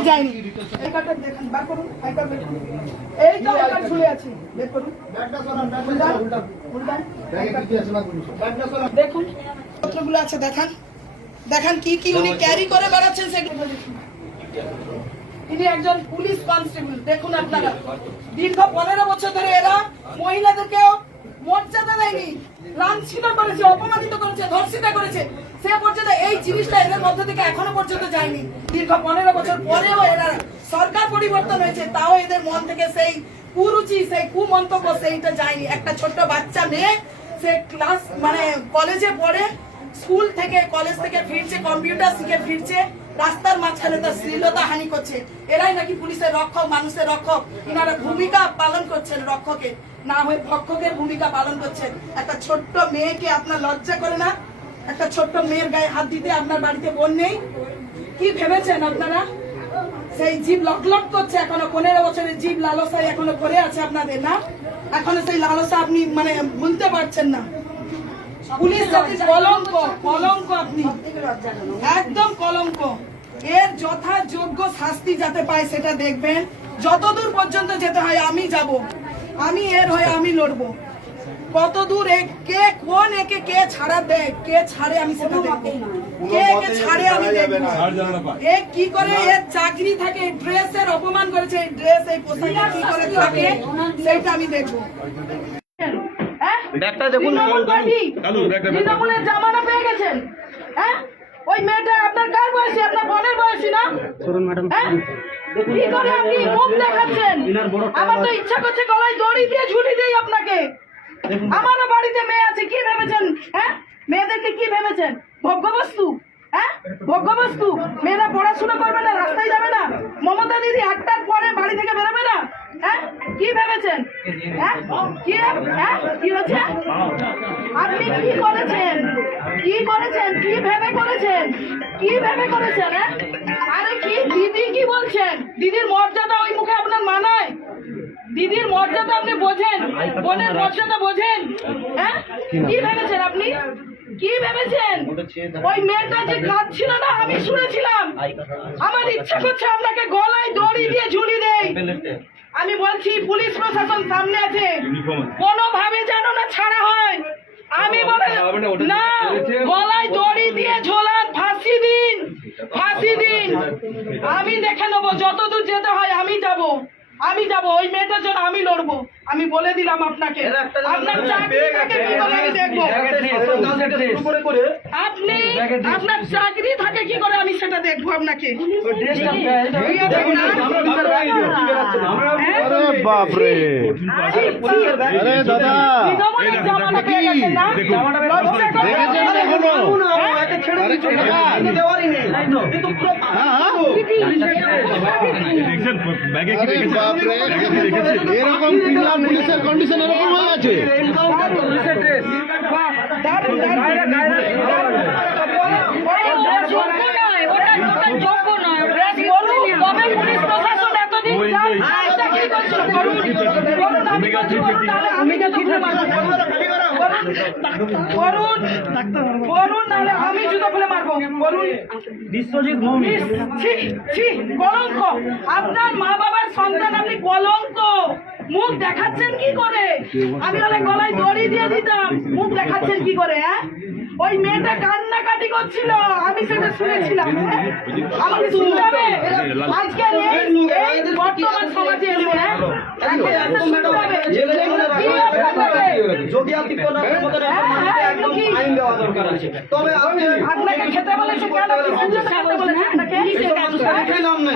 নিয়ে যায়নি। এই কার্ডটা দেখুন, বার করুন, আই কার্ড বের করুন। এই তো আই কার্ড ঝুলে আছে, বের করুন। দেখুন পত্রগুলো আছে, দেখান দেখান কি কি উনি ক্যারি করে বেড়াচ্ছেন সেগুলো দেখুন। তিনি একজন পুলিশ কনস্টেবল। দেখুন আপনারা, দীর্ঘ 15 বছর ধরে এরা মহিলাদেরকেও মর্যাদা দেয়নি, লাঞ্ছিত করেছে, অপমানিত করেছে, ধর্ষিত করেছে। সে পর্যন্ত এই জিনিসটা এদের মধ্যে থেকে এখনো পর্যন্ত যায়নি। দীর্ঘ 15 বছর পরেও এরা, সরকার পরিবর্তন হয়েছে, তাও এদের মন থেকে সেই কুরুচি, সেই কুমন্তব্য সেইটা যায়নি। একটা ছোট্ট বাচ্চা মেয়ে, সে ক্লাস মানে কলেজে পড়ে, স্কুল থেকে কলেজ থেকে ফিরছে, কম্পিউটার শিখে ফিরছে, রাস্তার মাঝখানে তার শ্লীলতা হানি করছে। এরাই নাকি পুলিশের রক্ষক, মানুষের রক্ষক। ইনারা ভূমিকা পালন করছেন রক্ষকের, না হয়ে ভক্ষকের ভূমিকা পালন করছেন। একটা ছোট্ট মেয়েকে আপনার লজ্জা করে না? একটা ছোট্ট মেয়ের গায়ে হাত দিতে আপনার বাড়িতে বোন নেই? কি ভেবেছেন আপনারা? সেই জীব লক করছে এখনো, 15 বছরের জীব লালসায় এখনো ভরে আছে আপনাদের, না? এখনো সেই লালসা আপনি মানে ভুলতে পারছেন না। পুলিশ জাতির কলঙ্ক, কলঙ্ক আপনি, একদম কলঙ্ক। এর যথাযোগ্য শাস্তি যাতে পায় সেটা দেখবেন। যতদূর পর্যন্ত যেতে হয় আমি যাব, আমি এর হয়ে আমি লড়বো। কতদূর কে কোন একে কে ছাড়া দেয়, কে ছাড়ে আমি সেটা দেখবো, কে একে ছাড়ে আমি দেখবো। এ কি করে এর চাকরি থাকে, ড্রেসের অপমান করেছে, এই ড্রেস এই পোশাকে কি করে থাকে সেইটা আমি দেখবো। তৃণমূলের জামানা পেয়ে গেছেন? হ্যাঁ, ওই মেয়েটা আপনার কার বয়সী? আপনার বোনের বয়সী না? কি করে আপনি মুখ দেখাচ্ছেন? আমার তো ইচ্ছা করছে গলায় দড়ি দিয়ে ঝুলি দেই আপনাকে। আমারও বাড়িতে মেয়ে আছে, কি ভেবেছেন? হ্যাঁ, মেয়েদেরকে কি ভেবেছেন? ভোগ্যবস্তু? হ্যাঁ, ভোগ্যবস্তু। মেয়েরা পড়াশোনা করবে না, রাস্তায় যাবে না, মমতা দিদি 8টার পরে বাড়ি থেকে বেরোবে না? হ্যাঁ, কি ভেবেছেন? হ্যাঁ, কি কি হচ্ছে? আপনি কি করেছেন? কি করেছেন? কি ভেবে করেছেন? কি ভেবে করেছেন? হ্যাঁ, আরে কি দিদি কি বলছেন? দিদির মর্যাদা ওই মুখে আপনার মানায়? দিদির মর্যাদা আপনি বোঝেন? বোনের মর্যাদা বোঝেন? হ্যাঁ, কি ভেবেছেন আপনি? কি ভেবেছেন? ওই মেয়েটা যে কাঁদছিল না, আমি শুনেছিলাম। আমার ইচ্ছা করছে আপনাকে গলায় দড়ি দিয়ে ঝুলি দেই। আমি বলছি পুলিশ প্রশাসন সামনে আছে, কোনোভাবে যেন না ছাড়া হয়। আমি বলে না, গলায় দড়ি দিয়ে ঝোলান, ফাঁসি দিন, ফাঁসি দিন। আমি দেখে নেবো, যতদূর যেতে হয় আমি যাব, আমি যাব। ওই মেয়েটার জন্য আমি লড়বো। আমি বলে দিলাম আপনাকে, আপনার চাকরি থাকে কি করে আমি দেখবো। আপনি আপনার চাকরি থাকে কি করে আমি সেটা দেখবো আপনাকে। বাপরে, আরে দাদা এরকম পুলিশের কন্ডিশন এরকম হয়ে গেছে। আমি জুতো ফেলে মারবো। বিশ্বজিৎ কলঙ্ক, আপনার মা বাবার সন্তান, আপনি কলঙ্ক। মুখ দেখাচ্ছেন কি করে? আমি হলে গলায় দড়ি দিয়ে দিতাম। মুখ দেখাচ্ছেন কি করে? হ্যাঁ, ওই মেয়েটা কান্নাকাটি করছিল, আমি সেটা শুনেছিলাম। আমাকে শুনতে হবে আজকে এই বর্তমান সমাজে এলে। যদি আপনি আপনাকে খেতে বলেছে কেন?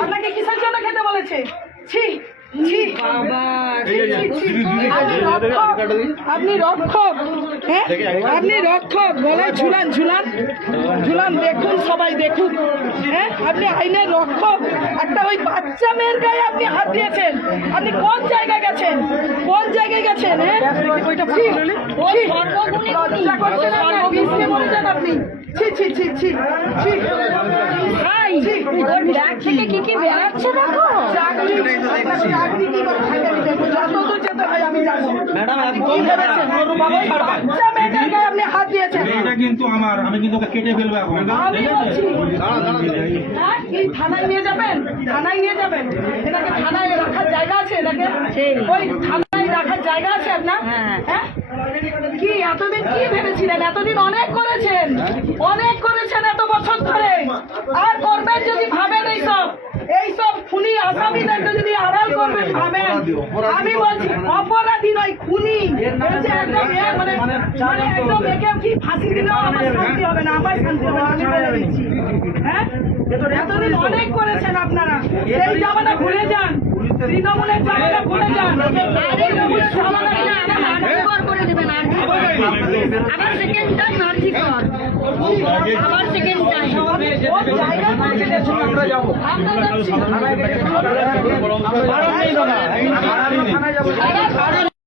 আপনাকে কিসের জন্য খেতে বলেছে? ছি, আপনি রক্ষক, হ্যাঁ, আপনি রক্ষক। গলায় ঝুলান, ঝুলান, ঝুলান, দেখুন, সবাই দেখুন। হ্যাঁ, আপনি আইনের রক্ষক। একটা ওই বাচ্চা মেয়ের গায়ে আপনি হাত দিয়েছেন। আপনি কোন জায়গায় গেছেন? কোন জায়গায় গেছেন? হ্যাঁ, লজ্জা করছেন না? বিষ্ণে মরে যান আপনি। ছি ছি ছি ছি ছি। কি কি বেড়াচ্ছে দেখো। চাকরি কি করে থাকে আমি দেখবো। যতদূর যেতে হয় আমি জানো ম্যাডাম, আপনি একদম কি ভেবেছেন? বাচ্চা মেয়েটার গায়ে আপনি হাত দিয়েছেন। এটা কিন্তু আমার, আমি কিন্তু ওকে কেটে ফেলবো এখন। আমি বলছি, হ্যাঁ, কি থানায় নিয়ে যাবেন? থানায় নিয়ে যাবেন? এটাকে থানায় রাখার জায়গা আছে? এটাকে ওই থানায় রাখার জায়গা আছে আপনার? হ্যাঁ, কি এতদিন কি ভেবেছিলেন? এতদিন অনেক করেছেন, অনেক করেছেন এত বছর ধরে, আর করবেন যদি ভাবেন এইসব খুনি আসামিদেরকে যদি আড়াল করবেন ভাবেন। আমি বলছি অপরাধী নয়, খুনি। এই যে একদম মানে একদম একে কি ফাঁসি দিলেও আমার শান্তি হবে না, আমার শান্তি হবে না, আমি বলে দিচ্ছি। হ্যাঁ, এতদিন অনেক করেছেন আপনারা, সেই জামানা ভুলে যান, তৃণমূলের জামানা ভুলে যান। তৃণমূলের জামানা আমার সেকেন্ড টাইম আরজি কর আমার সেকেন্ড টাইম ওর জায়গা বলছে দেখুন, আমরা যাবো, আমরা যাচ্ছি।